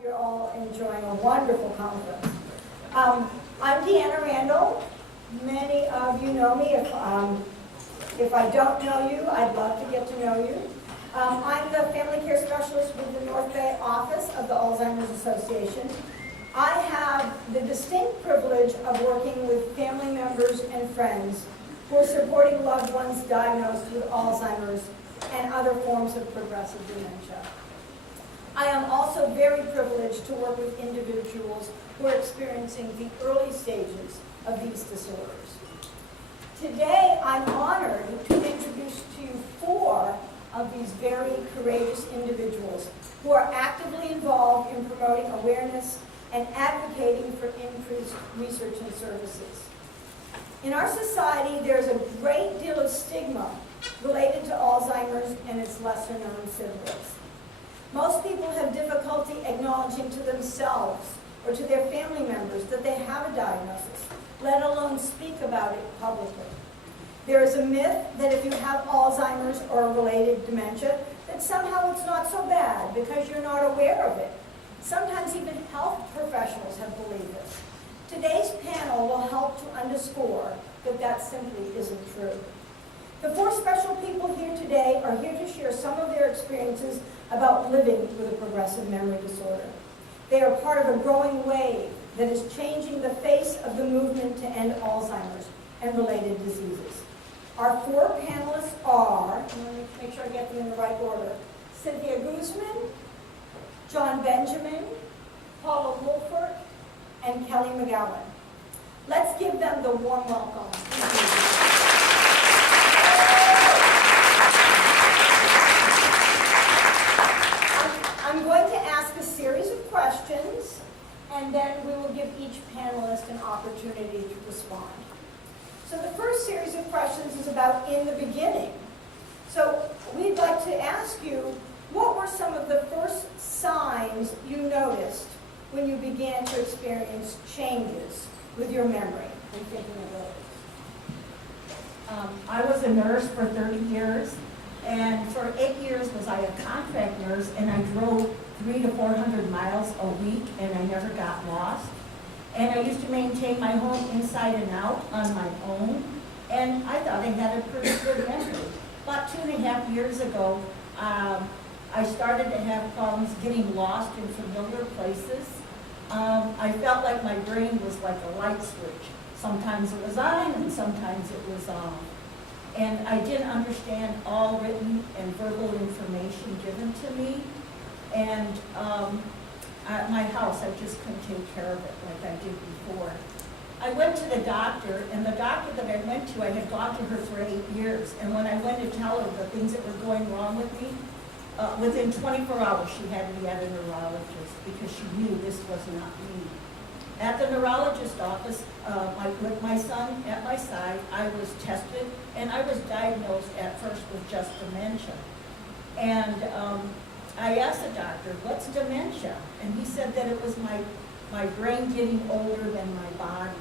hope you're all enjoying a wonderful conference. I'm Deanna Randall. Many of you know me. If I don't know you, I'd love to get to know you. I'm the family care specialist with the North Bay office of the Alzheimer's Association. I have the distinct privilege of working with family members and friends who are supporting loved ones diagnosed with Alzheimer's and other forms of progressive dementia. I am also very privileged to work with individuals who are experiencing the early stages of these disorders. Today, I'm honored to introduce to you 4 of these very courageous individuals who are actively involved in promoting awareness and advocating for increased research and services. In our society, there's a great deal of stigma related to Alzheimer's and its lesser-known siblings. Most people have difficulty acknowledging to themselves or to their family members that they have a diagnosis, let alone speak about it publicly. There is a myth that if you have Alzheimer's or related dementia, that somehow it's not so bad because you're not aware of it. Sometimes even health professionals have believed this. Today's panel will help to underscore that that simply isn't true. The 4 special people here today are here to share some of their experiences about living with a progressive memory disorder. They are part of a growing wave that is changing the face of the movement to end Alzheimer's and related diseases. Our 4 panelists are, and let me make sure I get them in the right order, Cynthia Guzman, John Benjamin, Paula Wolfert, and Kelly McGowan. Let's give them the warm welcome. I'm going to ask a series of questions, and then we will give each panelist an opportunity to respond. So the first series of questions is about in the beginning. So we'd like to ask you, what were some of the first signs you noticed when you began to experience changes with your memory and thinking abilities? I was a nurse for 30 years, and for 8 years was I a contract nurse, and I drove 300 to 400 miles a week, and I never got lost. And I used to maintain my home inside and out on my own, and I thought I had a pretty good memory. About 2.5 years ago, I started to have problems getting lost in familiar places. I felt like my brain was like a light switch. Sometimes it was on and sometimes it was off. And I didn't understand all written and verbal information given to me. And at my house, I just couldn't take care of it like I did before. I went to the doctor, and the doctor that I went to, I had gone to her for 8 years. And when I went to tell her the things that were going wrong with me, within 24 hours, she had me at a neurologist because she knew this was not me. At the neurologist's office, with my son at my side, I was tested, and I was diagnosed at first with just dementia. And I asked the doctor, what's dementia? And he said that it was my brain getting older than my body.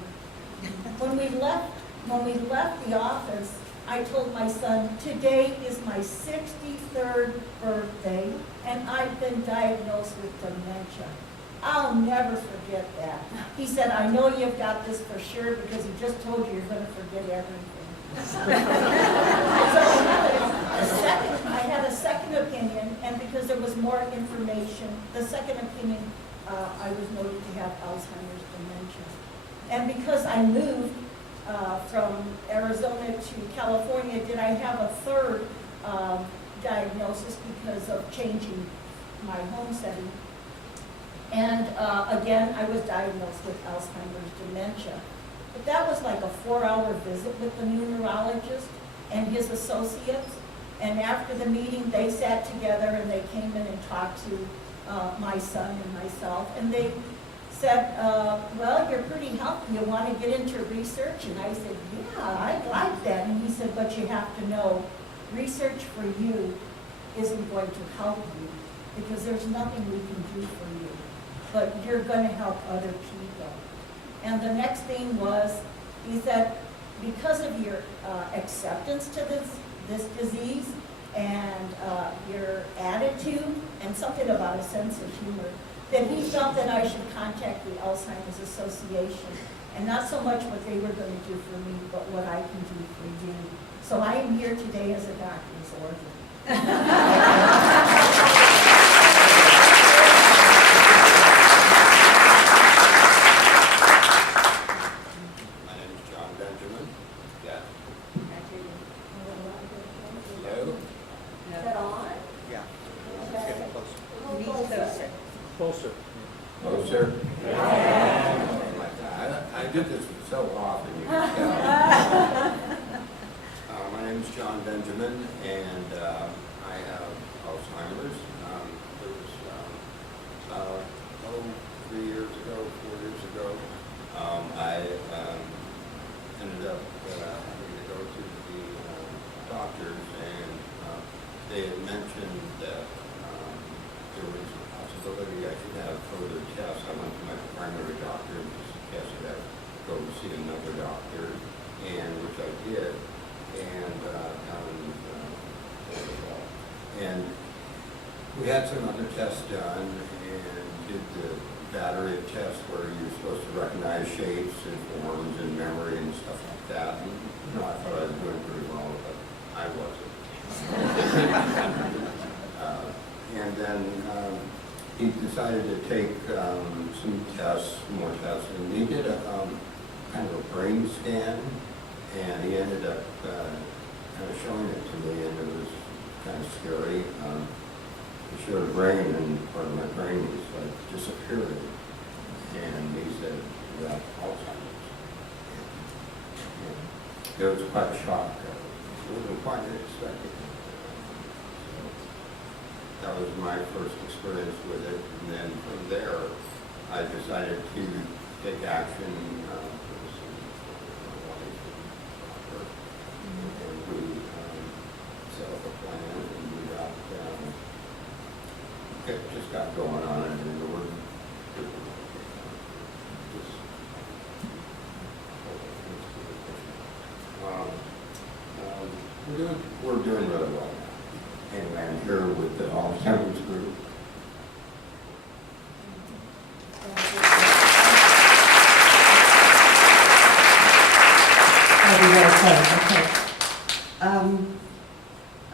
When we left the office, I told my son, today is my 63rd birthday, and I've been diagnosed with dementia. I'll never forget that. He said, I know you've got this for sure because he just told you you're going to forget everything. So I had a second opinion, and because there was more information, the second opinion, I was noted to have Alzheimer's dementia. And because I moved from Arizona to California, did I have a third diagnosis because of changing my home setting. And again, I was diagnosed with Alzheimer's dementia. But that was like a 4-hour visit with the new neurologist and his associates. And after the meeting, they sat together and they came in and talked to my son and myself. And they said, well, you're pretty healthy. You want to get into research? And I said, yeah, I'd like that. And he said, but you have to know, research for you isn't going to help you because there's nothing we can do for you. But you're going to help other people. And the next thing was, he said, because of your acceptance to this disease and your attitude and something about a sense of humor, that he felt that I should contact the Alzheimer's Association, and not so much what they were going to do for me, but what I can do for you. So I am here today as a doctor's order. My name is John Benjamin. Yeah. Hello? Is that on? Yeah. Okay. Get closer. A little closer. Closer. Closer? I do this so often, you can tell. My name is John Benjamin, and I have Alzheimer's. It was about 3 years ago, 4 years ago. I ended up having to go to the doctors, and they had mentioned that there was a possibility I should have further tests. I went to my primary doctor and just suggested I go see another doctor, and which I did, and we had some other tests done and did the battery of tests where you're supposed to recognize shapes and forms and memory and stuff like that. And, I thought I was doing pretty well, but I wasn't. And then he decided to take some tests, more tests, and he did a kind of a brain scan, and he ended up kind of showing it to me, and it was kind of scary. He showed a brain, and part of my brain was like disappearing, and he said, "You have Alzheimer's." And it was quite a shock. I wasn't quite expecting it. That was my first experience with it, and then from there, I decided to take action. And we set up a plan, and we got just got going on it, and we're we're doing really well now. Anyway, I'm here with the Alzheimer's group. Okay.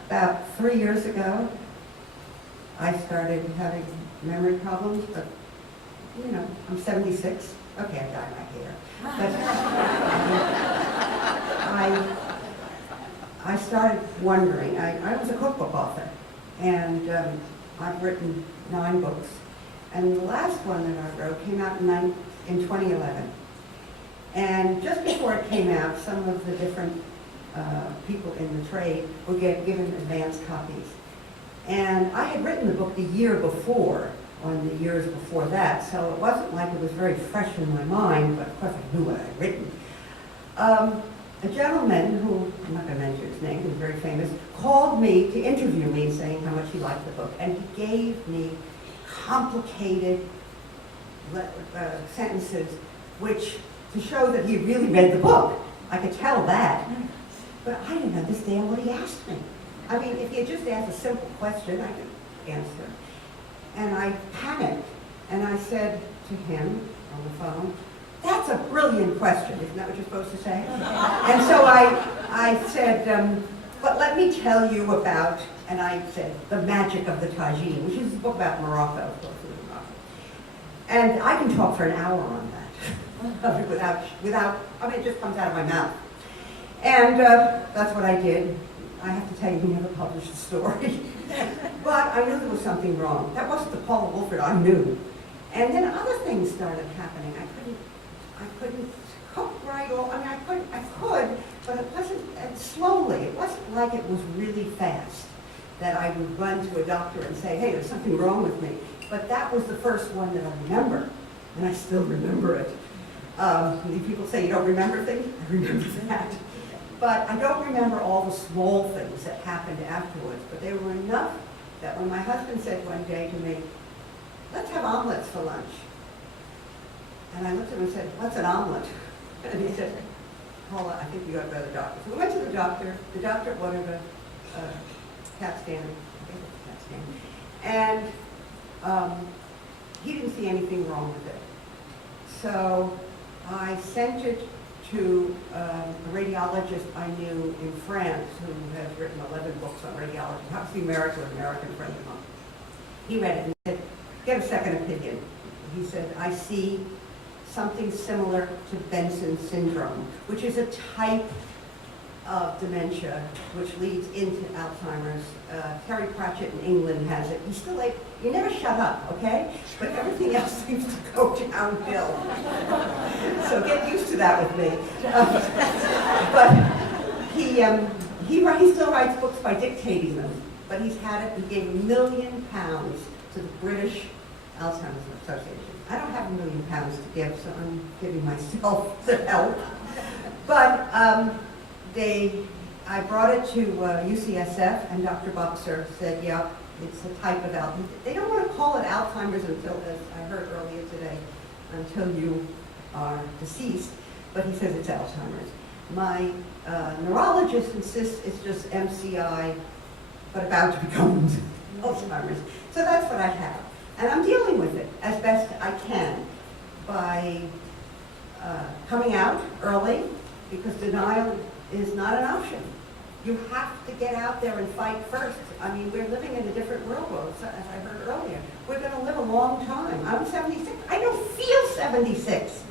About 3 years ago, I started having memory problems, but, I'm 76. Okay, I dyed my hair. But I started wondering. I was a cookbook author, and I've written 9 books. And the last one that I wrote came out in 2011. And just before it came out, some of the different people in the trade were given advance copies. And I had written the book the year before, on the years before that, so it wasn't like it was very fresh in my mind, but of course I knew what I'd written. A gentleman who, I'm not going to mention his name, he was very famous, called me to interview me saying how much he liked the book. And he gave me complicated sentences which, to show that he really read the book. I could tell that. But I didn't understand what he asked me. I mean, if he had just asked a simple question, I could answer. And I panicked, and I said to him on the phone, "That's a brilliant question." Isn't that what you're supposed to say? And so I said, "But let me tell you about," and I said, "The Magic of the Tagine," which is a book about Morocco, of course, it was Morocco. And I can talk for an hour on that, without, I mean, it just comes out of my mouth. And that's what I did. I have to tell you, we never published the story. But I knew there was something wrong. That wasn't the Paula Wolford I knew. And then other things started happening. I couldn't cook right, or I mean, I could, but it wasn't, and slowly. It wasn't like it was really fast that I would run to a doctor and say, "Hey, there's something wrong with me." But that was the first one that I remember, and I still remember it. People say you don't remember things. I remember that. But I don't remember all the small things that happened afterwards, but there were enough that when my husband said one day to me, "Let's have omelets for lunch." And I looked at him and said, "What's an omelet?" And he said, "Paula, I think you got to go to the doctor." So we went to the doctor. The doctor ordered a CAT scan, I think it was a CAT scan. And he didn't see anything wrong with it. So I sent it to a radiologist I knew in France who has written 11 books on radiology. Happens to be married to an American friend of mine. He read it and said, get a second opinion. He said, I see something similar to Benson syndrome, which is a type of dementia which leads into Alzheimer's. Terry Pratchett in England has it. He's still like, you never shut up, okay? But everything else seems to go downhill. So get used to that with me. But he still writes books by dictating them. But he's had it, he gave £1 million to the British Alzheimer's Association. I don't have £1 million to give, so I'm giving myself the help. But I brought it to UCSF, and Dr. Boxer said, yeah, it's a type of Alzheimer's. They don't want to call it Alzheimer's until, as I heard earlier today, until you are deceased, but he says it's Alzheimer's. My neurologist insists it's just MCI, but about to become Alzheimer's. So that's what I have. And I'm dealing with it as best I can by coming out early, because denial is not an option. You have to get out there and fight first. I mean, we're living in a different world, as I heard earlier. We're going to live a long time. I'm 76. I don't feel 76.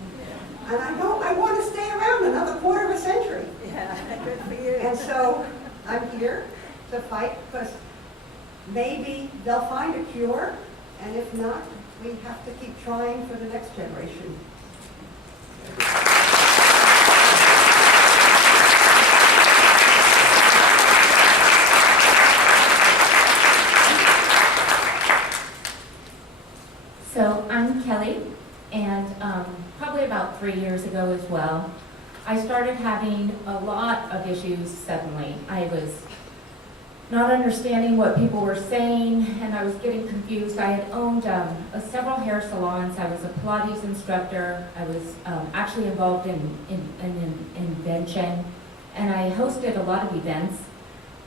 And I want to stay around another quarter of a century. Yeah, good for you. And so I'm here to fight, because maybe they'll find a cure, and if not, we have to keep trying for the next generation. So I'm Kelly, and probably about 3 years ago as well, I started having a lot of issues suddenly. I was not understanding what people were saying, and I was getting confused. I had owned several hair salons. I was a Pilates instructor. I was actually involved in invention, and I hosted a lot of events,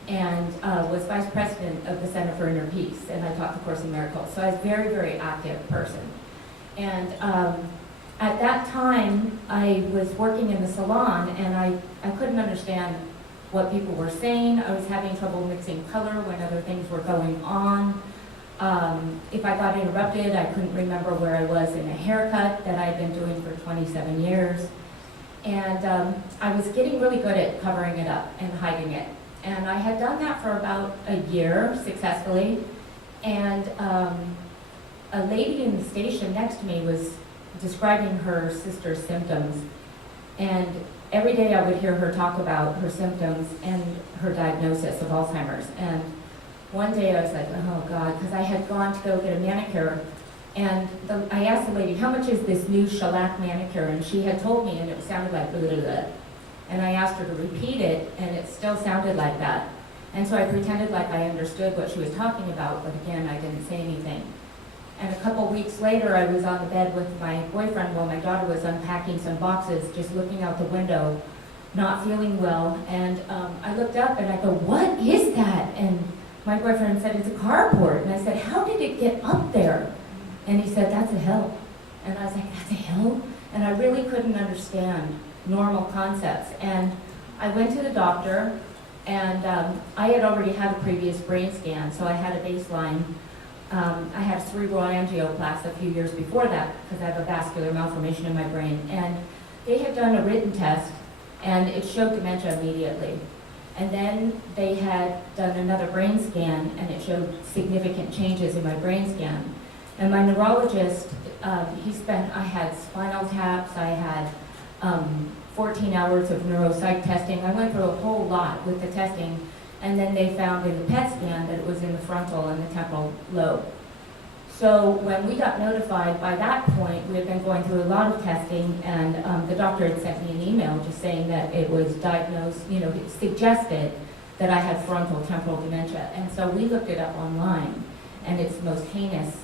and was vice president of the Center for Inner Peace, and I taught the Course in Miracles. So I was a very, very active person. And at that time, I was working in the salon, and I couldn't understand what people were saying. I was having trouble mixing color when other things were going on. If I got interrupted, I couldn't remember where I was in a haircut that I had been doing for 27 years. And I was getting really good at covering it up and hiding it. And I had done that for about a year successfully. And a lady in the station next to me was describing her sister's symptoms. And every day I would hear her talk about her symptoms and her diagnosis of Alzheimer's. And one day I was like, oh God, because I had gone to go get a manicure. And I asked the lady, how much is this new shellac manicure? And she had told me, and it sounded like blah, blah, blah. And I asked her to repeat it, and it still sounded like that. And so I pretended like I understood what she was talking about, but again, I didn't say anything. And a couple weeks later, I was on the bed with my boyfriend while my daughter was unpacking some boxes, just looking out the window, not feeling well. And I looked up and I go, what is that? And my boyfriend said, it's a carport. And I said, how did it get up there? And he said, that's a hill. And I was like, that's a hill? And I really couldn't understand normal concepts. And I went to the doctor, and I had already had a previous brain scan, so I had a baseline. I had cerebral angioplasty a few years before that because I have a vascular malformation in my brain. And they had done a written test, and it showed dementia immediately. And then they had done another brain scan, and it showed significant changes in my brain scan. And my neurologist, I had spinal taps, I had 14 hours of neuropsych testing. I went through a whole lot with the testing, and then they found in the PET scan that it was in the frontal and the temporal lobe. So when we got notified, by that point, we had been going through a lot of testing, and the doctor had sent me an email just saying that it was diagnosed, it suggested that I had frontal temporal dementia. And so we looked it up online, and it's the most heinous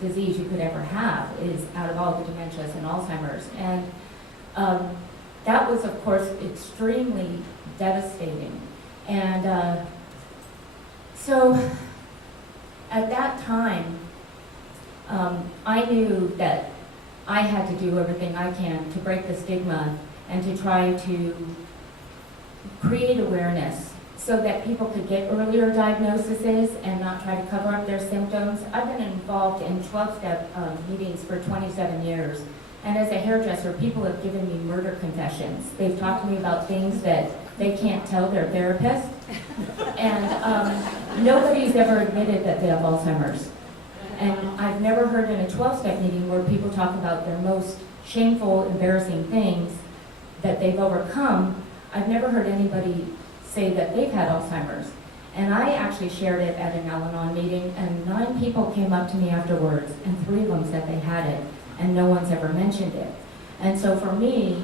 disease you could ever have, is out of all the dementias and Alzheimer's. And that was, of course, extremely devastating. And so at that time, I knew that I had to do everything I can to break the stigma and to try to create awareness so that people could get earlier diagnoses and not try to cover up their symptoms. I've been involved in 12-step meetings for 27 years. And as a hairdresser, people have given me murder confessions. They've talked to me about things that they can't tell their therapist. And nobody's ever admitted that they have Alzheimer's. And I've never heard in a 12-step meeting where people talk about their most shameful, embarrassing things that they've overcome. I've never heard anybody say that they've had Alzheimer's. And I actually shared it at an Al-Anon meeting, and 9 people came up to me afterwards, and 3 of them said they had it, and no one's ever mentioned it. And so for me,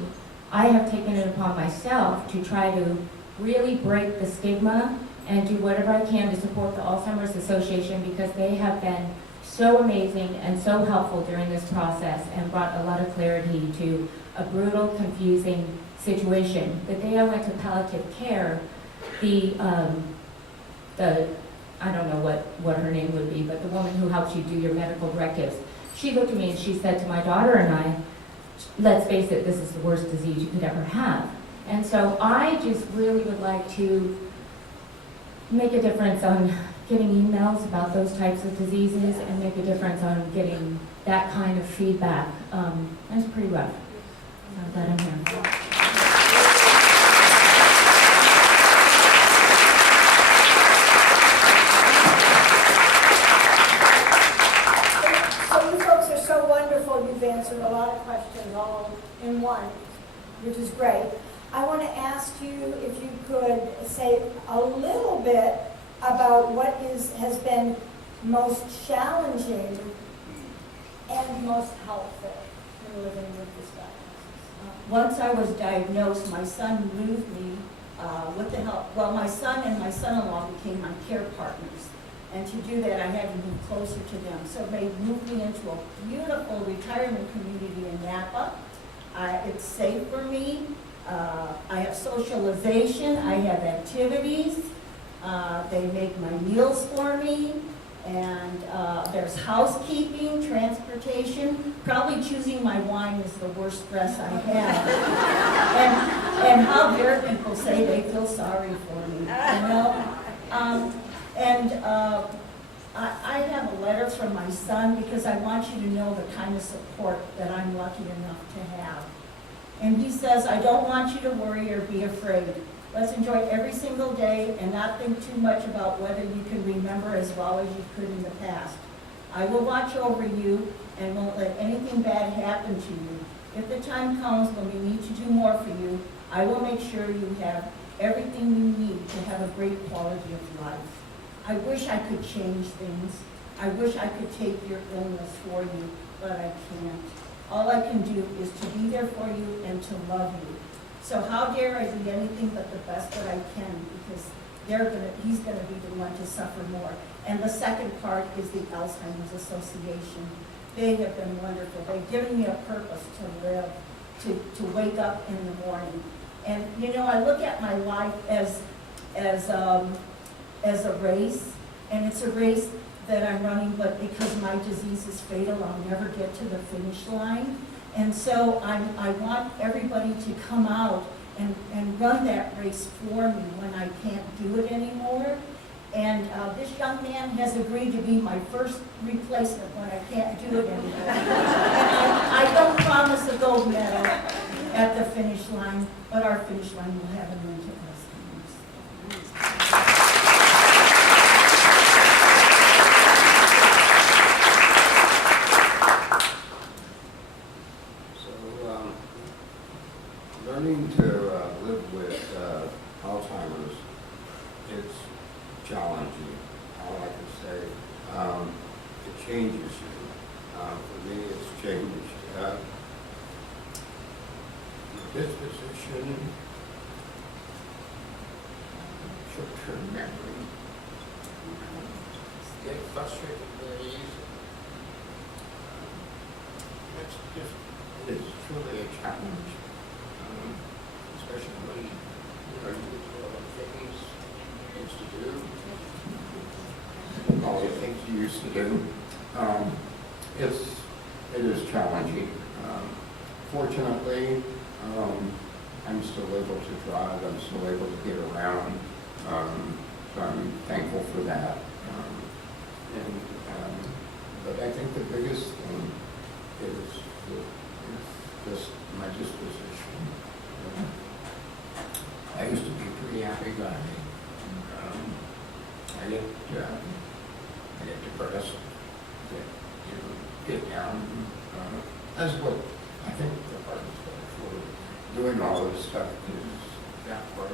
I have taken it upon myself to try to really break the stigma and do whatever I can to support the Alzheimer's Association, because they have been so amazing and so helpful during this process and brought a lot of clarity to a brutal, confusing situation. The day I went to palliative care, I don't know what her name would be, but the woman who helps you do your medical directives, she looked at me and she said to my daughter and I, let's face it, this is the worst disease you could ever have. And so I just really would like to make a difference on getting emails about those types of diseases and make a difference on getting that kind of feedback. It's pretty rough. I'm glad I'm here. You've answered a lot of questions all in one, which is great. I want to ask you if you could say a little bit about what has been most challenging and most helpful in living with this diagnosis. Once I was diagnosed, my son moved me with the help. Well, my son and my son-in-law became my care partners. And to do that, I had to move closer to them. So they moved me into a beautiful retirement community in Napa. It's safe for me. I have socialization. I have activities. They make my meals for me. And there's housekeeping, transportation. Probably choosing my wine is the worst stress I have. and how dare people say they feel sorry for me, you know? I have a letter from my son because I want you to know the kind of support that I'm lucky enough to have. And he says, I don't want you to worry or be afraid. Let's enjoy every single day and not think too much about whether you can remember as well as you could in the past. I will watch over you and won't let anything bad happen to you. If the time comes when we need to do more for you, I will make sure you have everything you need to have a great quality of life. I wish I could change things. I wish I could take your illness for you, but I can't. All I can do is to be there for you and to love you. So how dare I do anything but the best that I can, because he's going to be the one to suffer more. And the second part is the Alzheimer's Association. They have been wonderful. They've given me a purpose to live, to wake up in the morning. And you know, I look at my life as a race, and it's a race that I'm running, but because my disease is fatal, I'll never get to the finish line. And so I want everybody to come out and run that race for me when I can't do it anymore. And this young man has agreed to be my first replacement when I can't do it anymore. And I don't promise a gold medal at the finish line, but our finish line will have an end to Alzheimer's. Learning to live with Alzheimer's, it's challenging. All I can say, it changes you. For me, it's changed your disposition, short-term memory. Get frustrated very easily. It's truly a challenge. Especially when you do all the things you used to do, all the things you used to do. it is challenging. Fortunately, I'm still able to drive, I'm still able to get around, so I'm thankful for that. But I think the biggest thing is just my disposition. I used to be a pretty happy guy. I get depressed, get down. That's what I think the hardest part for doing all this stuff is that part.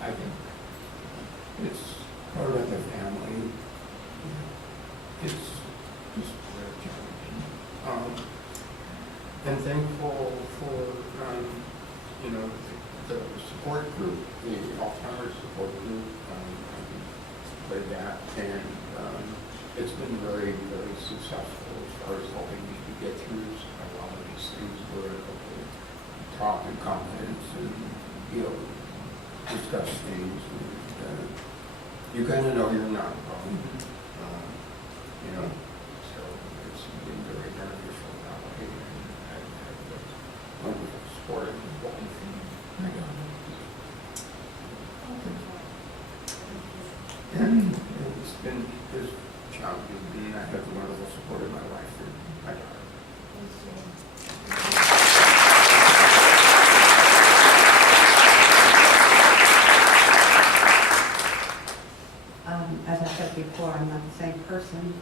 I think it's part of the family. It's just very challenging. And thankful for, the support group, the Alzheimer support group. I played that, and it's been very, very successful as far as helping me to get through a lot of these things. We're able to talk in confidence and, discuss things. And, you kind of know you're not wrong. So it's been very beneficial that way. And I've had wonderful support and wife. And it's been just challenging, and I have the wonderful support of my wife and my daughter. As I said before, I'm not the same person.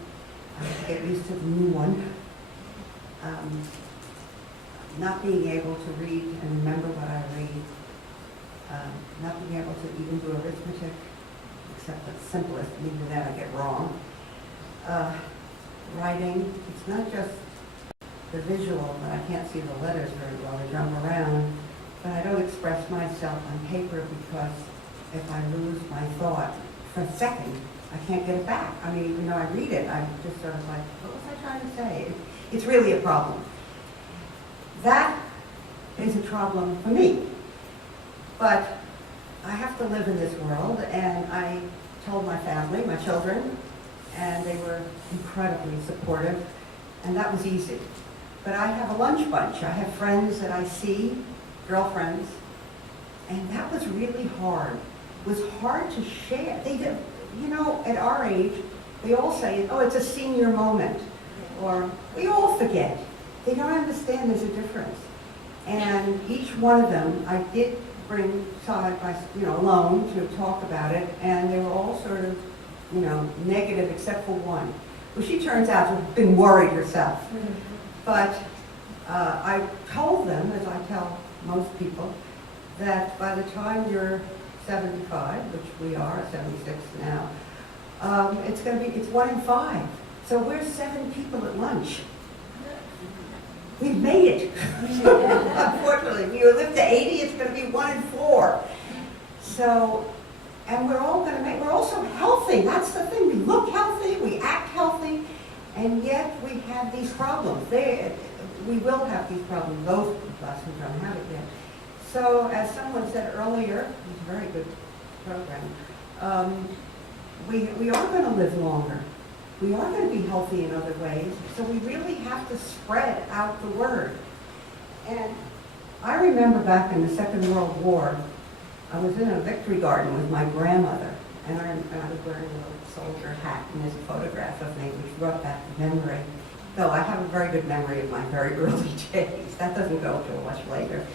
I have to get used to the new one. Not being able to read and remember what I read. Not being able to even do arithmetic, except the simplest, and even that I get wrong. Writing, it's not just the visual, but I can't see the letters very well, they jump around. But I don't express myself on paper because if I lose my thought for a second, I can't get it back. I mean, even though I read it, I'm just sort of like, what was I trying to say? It's really a problem. That is a problem for me. But I have to live in this world, and I told my family, my children, and they were incredibly supportive, and that was easy. But I have a lunch bunch. I have friends that I see, girlfriends, and that was really hard. It was hard to share. They did, at our age, they all say, oh, it's a senior moment, or we all forget. They don't understand there's a difference. And each one of them, I did bring side by, alone to talk about it, and they were all sort of, negative except for one. Well, she turns out to have been worried herself. But I told them, as I tell most people, that by the time you're 75, which we are, 76 now, it's 1 in 5. So we're 7 people at lunch. We've made it. Unfortunately, if you live to 80, it's going to be 1 in 4. So, and we're also healthy. That's the thing. We look healthy, we act healthy, and yet we have these problems. We will have these problems, both of us who don't have it yet. So, as someone said earlier, it was a very good program, we are going to live longer. We are going to be healthy in other ways, so we really have to spread out the word. And I remember back in the Second World War, I was in a victory garden with my grandmother, and I was wearing a little soldier hat, and there's a photograph of me which brought back the memory. Though I have a very good memory of my very early days. That doesn't go until much later.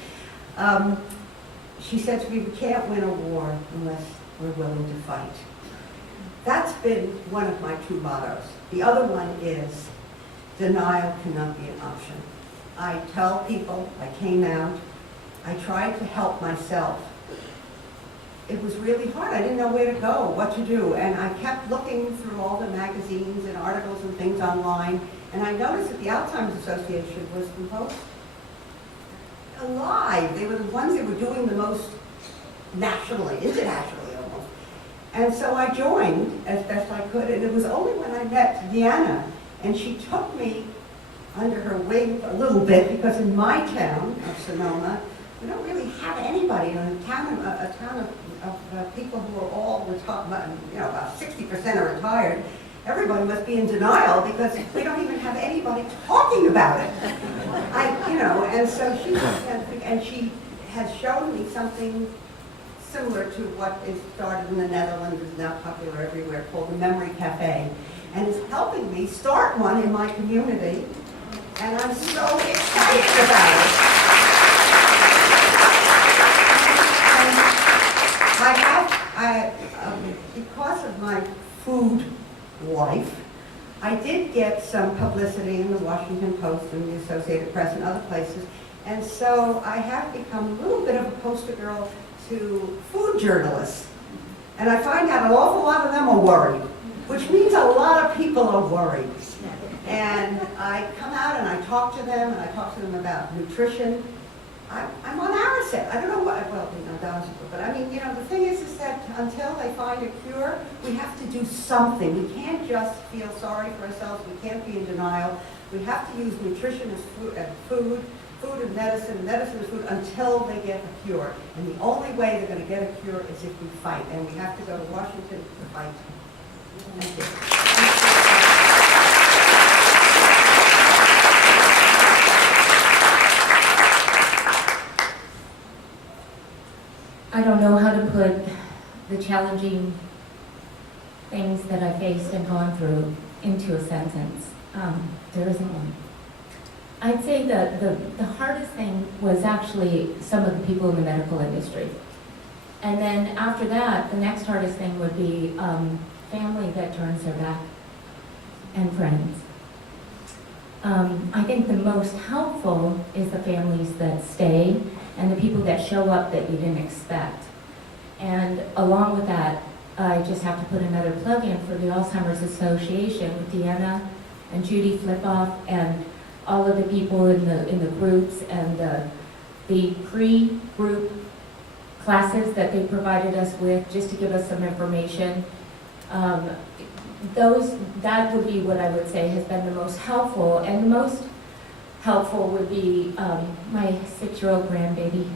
She said to me, we can't win a war unless we're willing to fight. That's been one of my 2 mottos. The other one is, denial cannot be an option. I tell people, I came out, I tried to help myself. It was really hard. I didn't know where to go, what to do, and I kept looking through all the magazines and articles and things online, and I noticed that the Alzheimer's Association was the most alive. They were the ones that were doing the most nationally, internationally almost. And so I joined as best I could, and it was only when I met Deanna, and she took me under her wing a little bit, because in my town of Sonoma, we don't really have anybody in a town of people who are all retired, about 60% are retired, everybody must be in denial because we don't even have anybody talking about it. And so she has shown me something similar to what is started in the Netherlands, is now popular everywhere, called the Memory Cafe, and is helping me start one in my community, and I'm so excited about it. Because of my food life, I did get some publicity in the Washington Post and the Associated Press and other places, and so I have become a little bit of a poster girl to food journalists. And I find out an awful lot of them are worried, which means a lot of people are worried. And I come out and I talk to them, and I talk to them about nutrition. I'm on Ariset. I don't know what, but I mean, the thing is that until they find a cure, we have to do something. We can't just feel sorry for ourselves. We can't be in denial. We have to use nutrition as food and medicine and food until they get a cure. And the only way they're going to get a cure is if we fight. And we have to go to Washington to fight. Thank you. I don't know how to put the challenging things that I faced and gone through into a sentence. There isn't one. I'd say that the hardest thing was actually some of the people in the medical industry. And then after that, the next hardest thing would be family that turns their back and friends. I think the most helpful is the families that stay and the people that show up that you didn't expect. And along with that, I just have to put another plug in for the Alzheimer's Association with Deanna and Judy Flipoff and all of the people in the groups and the pre-group classes that they provided us with just to give us some information. That would be what I would say has been the most helpful, and the most helpful would be my 6-year-old grandbaby.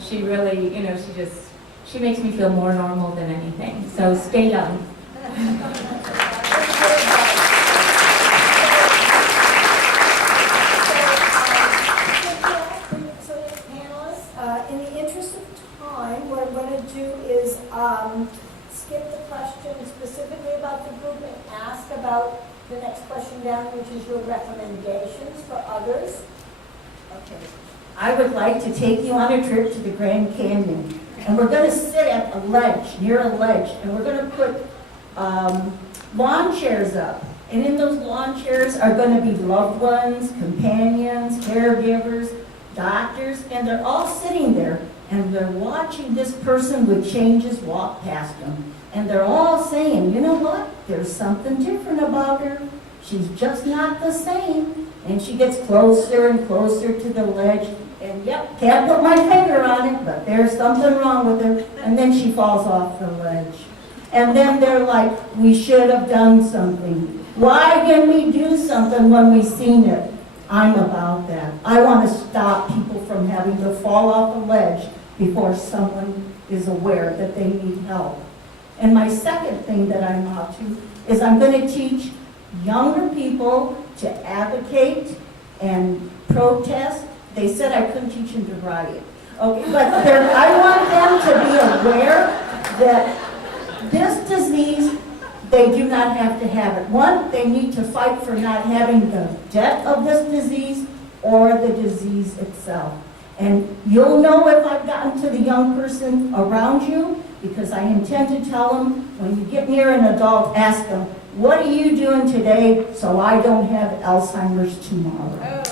She really, she makes me feel more normal than anything. So stay young. In the interest of time, what I'm going to do is skip the question specifically about the group and ask about the next question down, which is your recommendations for others. Okay. I would like to take you on a trip to the Grand Canyon. And we're going to sit at a ledge, near a ledge, and we're going to put lawn chairs up. And in those lawn chairs are going to be loved ones, companions, caregivers, doctors, and they're all sitting there, and they're watching this person with changes walk past them. And they're all saying, you know what? There's something different about her. She's just not the same. And she gets closer and closer to the ledge. And yep, can't put my finger on it, but there's something wrong with her. And then she falls off the ledge. And then they're like, we should have done something. Why didn't we do something when we seen it? I'm about that. I want to stop people from having to fall off a ledge before someone is aware that they need help. And my second thing that I'm out to is I'm going to teach younger people to advocate and protest. They said I couldn't teach them to riot. Okay, but I want them to be aware that this disease, they do not have to have it. One, they need to fight for not having the death of this disease or the disease itself. And you'll know if I've gotten to the young person around you, because I intend to tell them, when you get near an adult, ask them, what are you doing today so I don't have Alzheimer's tomorrow? I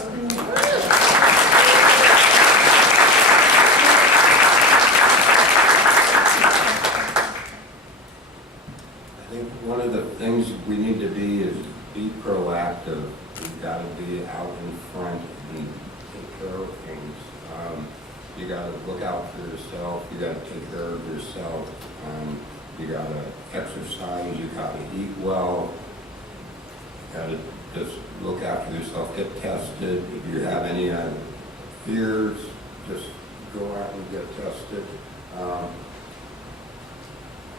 think one of the things we need to be is be proactive. We've got to be out in front and take care of things. You got to look out for yourself. You got to take care of yourself. You got to exercise. You got to eat well. You got to just look after yourself. Get tested. If you have any fears, just go out and get tested.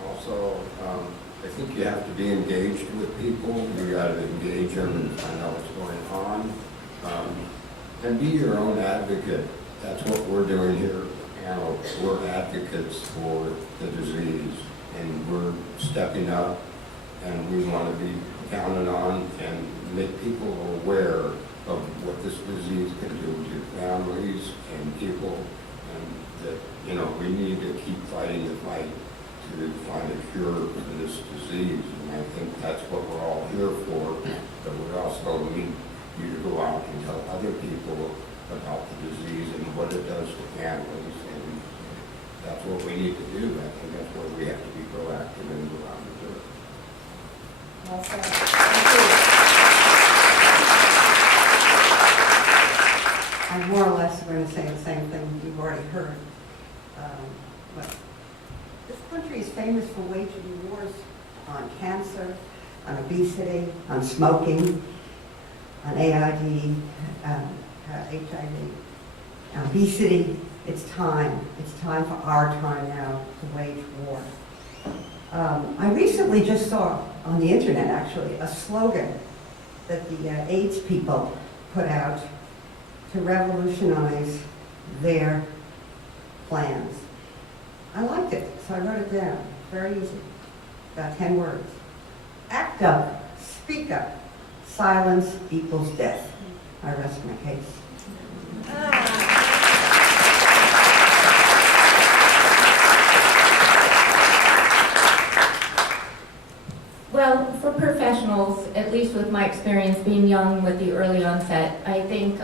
Also, I think you have to be engaged with people. You got to engage them and find out what's going on. And be your own advocate. That's what we're doing here at the panel. We're advocates for the disease, and we're stepping up, and we want to be counted on and make people aware of what this disease can do to families and people, and that, you know, we need to keep fighting the fight to find a cure for this disease. And I think that's what we're all here for, but we also need you to go out and tell other people about the disease and what it does to families, and that's what we need to do. I think that's where we have to be proactive and go out and do it. Well said. Thank you. I more or less going to say the same thing you've already heard. But this country is famous for waging wars on cancer, on obesity, on smoking, on AID, HIV, obesity. It's time. It's time for our time now to wage war. I recently just saw on the internet, actually, a slogan that the AIDS people put out to revolutionize their plans. I liked it, so I wrote it down. Very easy. About 10 words. Act up, speak up. Silence equals death. I rest my case. Well, for professionals, at least with my experience being young with the early onset, I think,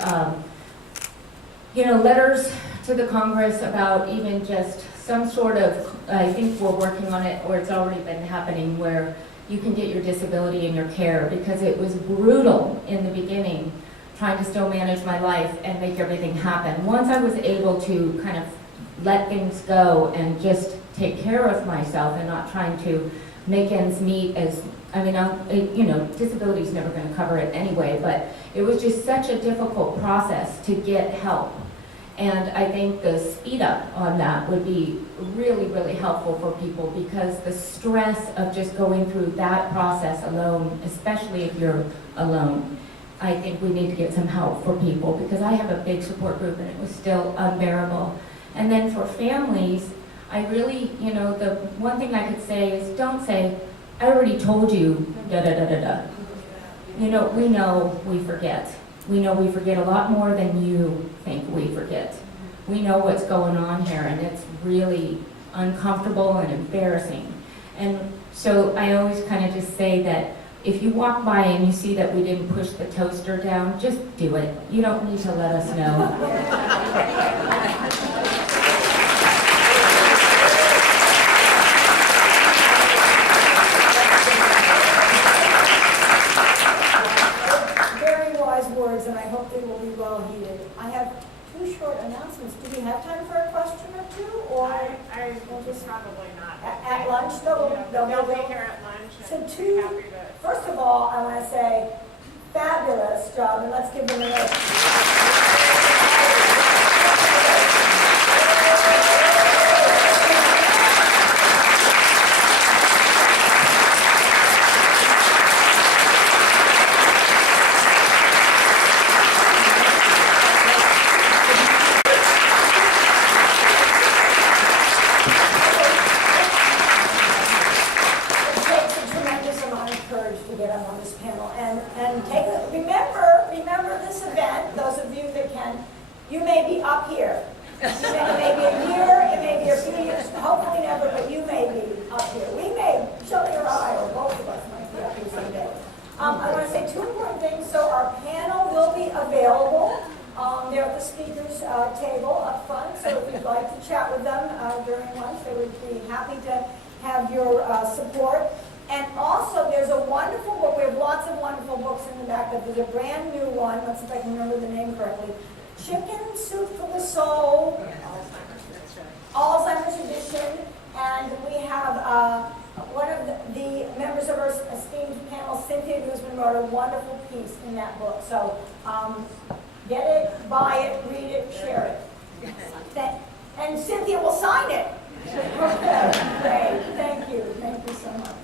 letters to the Congress about even just some sort of, I think we're working on it, or it's already been happening, where you can get your disability in your care, because it was brutal in the beginning trying to still manage my life and make everything happen. Once I was able to kind of let things go and just take care of myself and not trying to make ends meet disability is never going to cover it anyway, but it was just such a difficult process to get help. And I think the speed up on that would be really, really helpful for people, because the stress of just going through that process alone, especially if you're alone, I think we need to get some help for people, because I have a big support group and it was still unbearable. And then for families, I really, the one thing I could say is, don't say, I already told you, da-da-da-da-da. We know we forget. We know we forget a lot more than you think we forget. We know what's going on here, and it's really uncomfortable and embarrassing. And so I always kind of just say that if you walk by and you see that we didn't push the toaster down, just do it. You don't need to let us know. And I hope they will be well heeded. I have 2 short announcements. Do we have time for a question or two? Or I will just probably not. At lunch? They'll be here at lunch. So and happy to. First of all, I want to say fabulous job, and let's give them a remember this event, those of you that can, you may be up here. It may be a year, it may be a few years, hopefully never, but you may be up here. We may, Shelley or I, or both of us might be up here someday. I want to say 2 important things. So our panel will be available. They're at the speakers table up front, so if you'd like to chat with them during lunch, they would be happy to have your support. And also, there's a wonderful book. We have lots of wonderful books in the back, but there's a brand new one. Let's see if I can remember the name correctly. Chicken Soup for the Soul. Alzheimer's edition. And we have one of the members of our esteemed panel, Cynthia Guzman, wrote a wonderful piece in that book. So get it, buy it, read it, share it. And Cynthia will sign it. Okay, great. Thank you. Thank you so much.